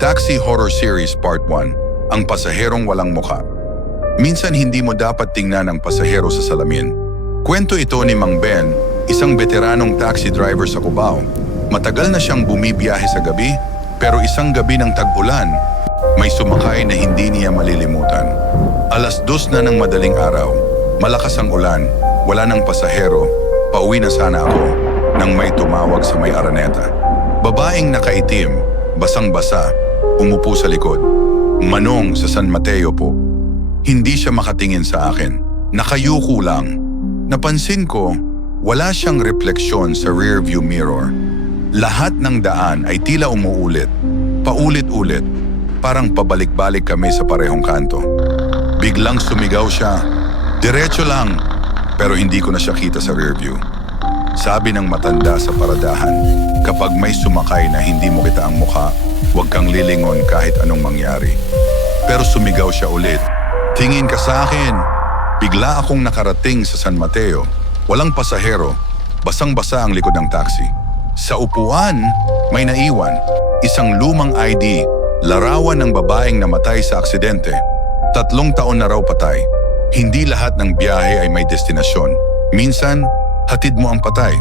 Taxi Horror Series Part 1, Ang Pasaherong Walang Muka. Minsan hindi mo dapat tingnan ang pasahero sa salamin. Kwento ito ni Mang Ben, isang veteranong taxi driver sa Cubao. Matagal na siyang bumibiyahe sa gabi, pero isang gabi ng tag-ulan, may sumakay na hindi niya malilimutan. 2:00 na ng madaling araw, malakas ang ulan, wala ng pasahero, pauwi na sana ako, nang may tumawag sa may Araneta. Babaeng nakaitim, basang-basa, umupo sa likod. Manong sa San Mateo po. Hindi siya makatingin sa akin. Nakayuko lang. Napansin ko, wala siyang refleksyon sa rearview mirror. Lahat ng daan ay tila umuulit, paulit-ulit, parang pabalik-balik kami sa parehong kanto. Biglang sumigaw siya, diretso lang, pero hindi ko na siya kita sa rearview. Sabi ng matanda sa paradahan, kapag may sumakay na hindi mo kita ang mukha, huwag kang lilingon kahit anong mangyari. Pero sumigaw siya ulit, tingin ka sa akin. Bigla akong nakarating sa San Mateo. Walang pasahero, basang-basa ang likod ng taxi. Sa upuan, may naiwan, isang lumang ID, larawan ng babaeng namatay sa aksidente. 3 taon na raw patay. Hindi lahat ng biyahe ay may destinasyon. Minsan, hatid mo ang patay.